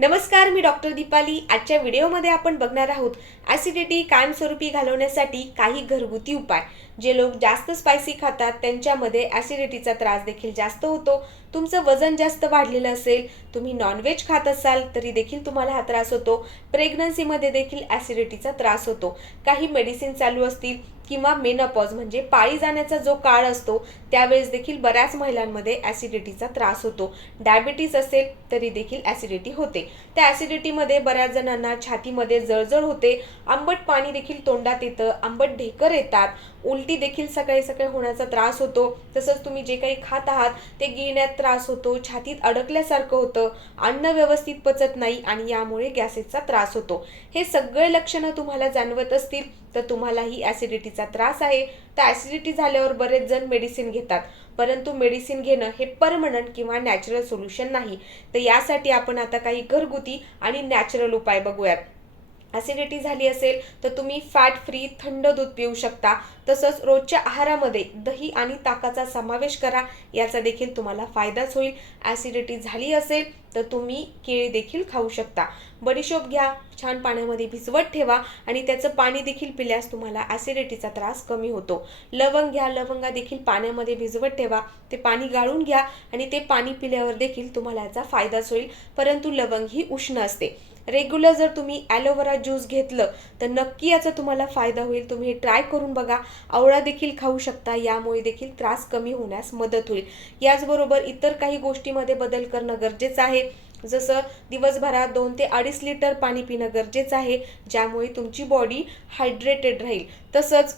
नमस्कार मी डॉक्टर दीपाली. आजच्या व्हिडिओमध्ये आपण बघणार आहोत ॲसिडिटी कायमस्वरूपी घालवण्यासाठी काही घरगुती उपाय. जे लोक जास्त स्पायसी खातात त्यांच्यामध्ये ॲसिडिटीचा त्रास देखील जास्त होतो. तुमचं वजन जास्त वाढलेलं असेल तुम्ही नॉनव्हेज खात असाल तरी देखील तुम्हाला हा त्रास होतो. प्रेग्नन्सीमध्ये देखील ॲसिडिटीचा त्रास होतो. काही मेडिसिन चालू असतील किंवा मेनोपॉज म्हणजे पाळी जाण्याचा जो काळ असतो त्यावेळेस देखील बऱ्याच महिलांमध्ये ॲसिडिटीचा त्रास होतो. डायबिटीस असेल तरी देखील ॲसिडिटी होते. त्या ॲसिडिटीमध्ये बऱ्याच जणांना छातीमध्ये जळजळ होते. आंबट पाणी देखील तोंडात येतं आंबट ढेकर येतात. उलटी देखील सकाळी सकाळी होण्याचा त्रास होतो. तसंच तुम्ही जे काही खात आहात ते गिळण्यात त्रास होतो. छातीत अडकल्यासारखं होतं. अन्न व्यवस्थित पचत नाही आणि यामुळे गॅसेसचा त्रास होतो. हे सगळे लक्षणं तुम्हाला जाणवत असतील तर तुम्हालाही ॲसिडिटीचा त्रास आहे तर ॲसिडिटी झाल्यावर बरेच जण मेडिसिन घेतात. परंतु मेडिसिन घेणं हे परमनंट किंवा नॅचरल सोल्युशन नाही. तर यासाठी आपण आता काही घरगुती आणि नॅचरल उपाय बघूयात. ॲसिडिटी झाली असेल तर तुम्ही फॅट फ्री थंड दूध पिऊ शकता. तसंच रोजच्या आहारामध्ये दही आणि ताकाचा समावेश करा. याचा देखील तुम्हाला फायदाच होईल. ॲसिडिटी झाली असेल तर तुम्ही केळी देखील खाऊ शकता. बडीशोप घ्या छान पाण्यामध्ये भिजवत ठेवा आणि त्याचं पाणी देखील पिल्यास तुम्हाला ॲसिडिटीचा त्रास कमी होतो. लवंग घ्या लवंगा देखील पाण्यामध्ये भिजवत ठेवा. ते पाणी गाळून घ्या आणि ते पाणी पिल्यावर देखील तुम्हाला याचा फायदाच होईल. परंतु लवंग ही उष्ण असते. रेग्युलर जर तुम्ही ॲलोवेरा ज्यूस घेतलं तर नक्की याचा तुम्हाला फायदा होईल. तुम्ही हे ट्राय करून बघा. आवळा देखील खाऊ शकता. यामुळे देखील त्रास कमी होण्यास मदत होईल. याचबरोबर इतर काही गोष्टीमध्ये बदल करणं गरजेचं आहे. जसं दिवसभरात दोन ते अडीच लिटर पाणी पिणं गरजेचं आहे ज्यामुळे तुमची बॉडी हायड्रेटेड राहील. तसंच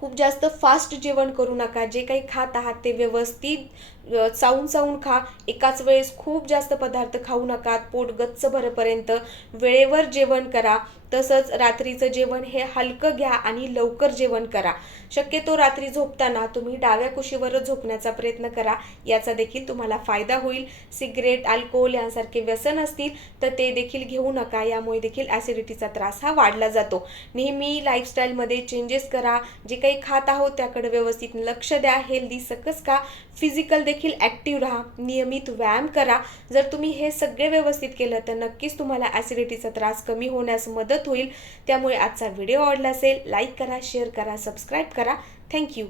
खूप जास्त फास्ट जेवण करू नका. जे काही खात आहात ते व्यवस्थित चावून चावून खा. एकाच वेळेस खूप जास्त पदार्थ खाऊ नका. पोट गच्च भरपर्यंत वेळेवर जेवण करा. तसंच रात्रीचं जेवण हे हलकं घ्या आणि लवकर जेवण करा. शक्यतो रात्री झोपताना तुम्ही डाव्या कुशीवरच झोपण्याचा प्रयत्न करा. याचा देखील तुम्हाला फायदा होईल. सिगरेट अल्कोहोल यांसारखे व्यसन असतील तर ते देखील घेऊ नका. यामुळे देखील ॲसिडिटीचा त्रास हा वाढला जातो. नेहमी लाईफस्टाईलमध्ये चेंजेस करा. जे काही खात आहोत त्याकडे व्यवस्थित लक्ष द्या. हेल्दी सकस का फिजिकल देखील ॲक्टिव्ह राहा. नियमित व्यायाम करा. जर तुम्ही हे सगळे व्यवस्थित केलं तर नक्कीच तुम्हाला ॲसिडिटीचा त्रास कमी होण्यास मदत मदत होईल. त्यामुळे आजचा व्हिडिओ आवडला असेल लाईक करा शेअर करा सबस्क्राईब करा. थँक्यू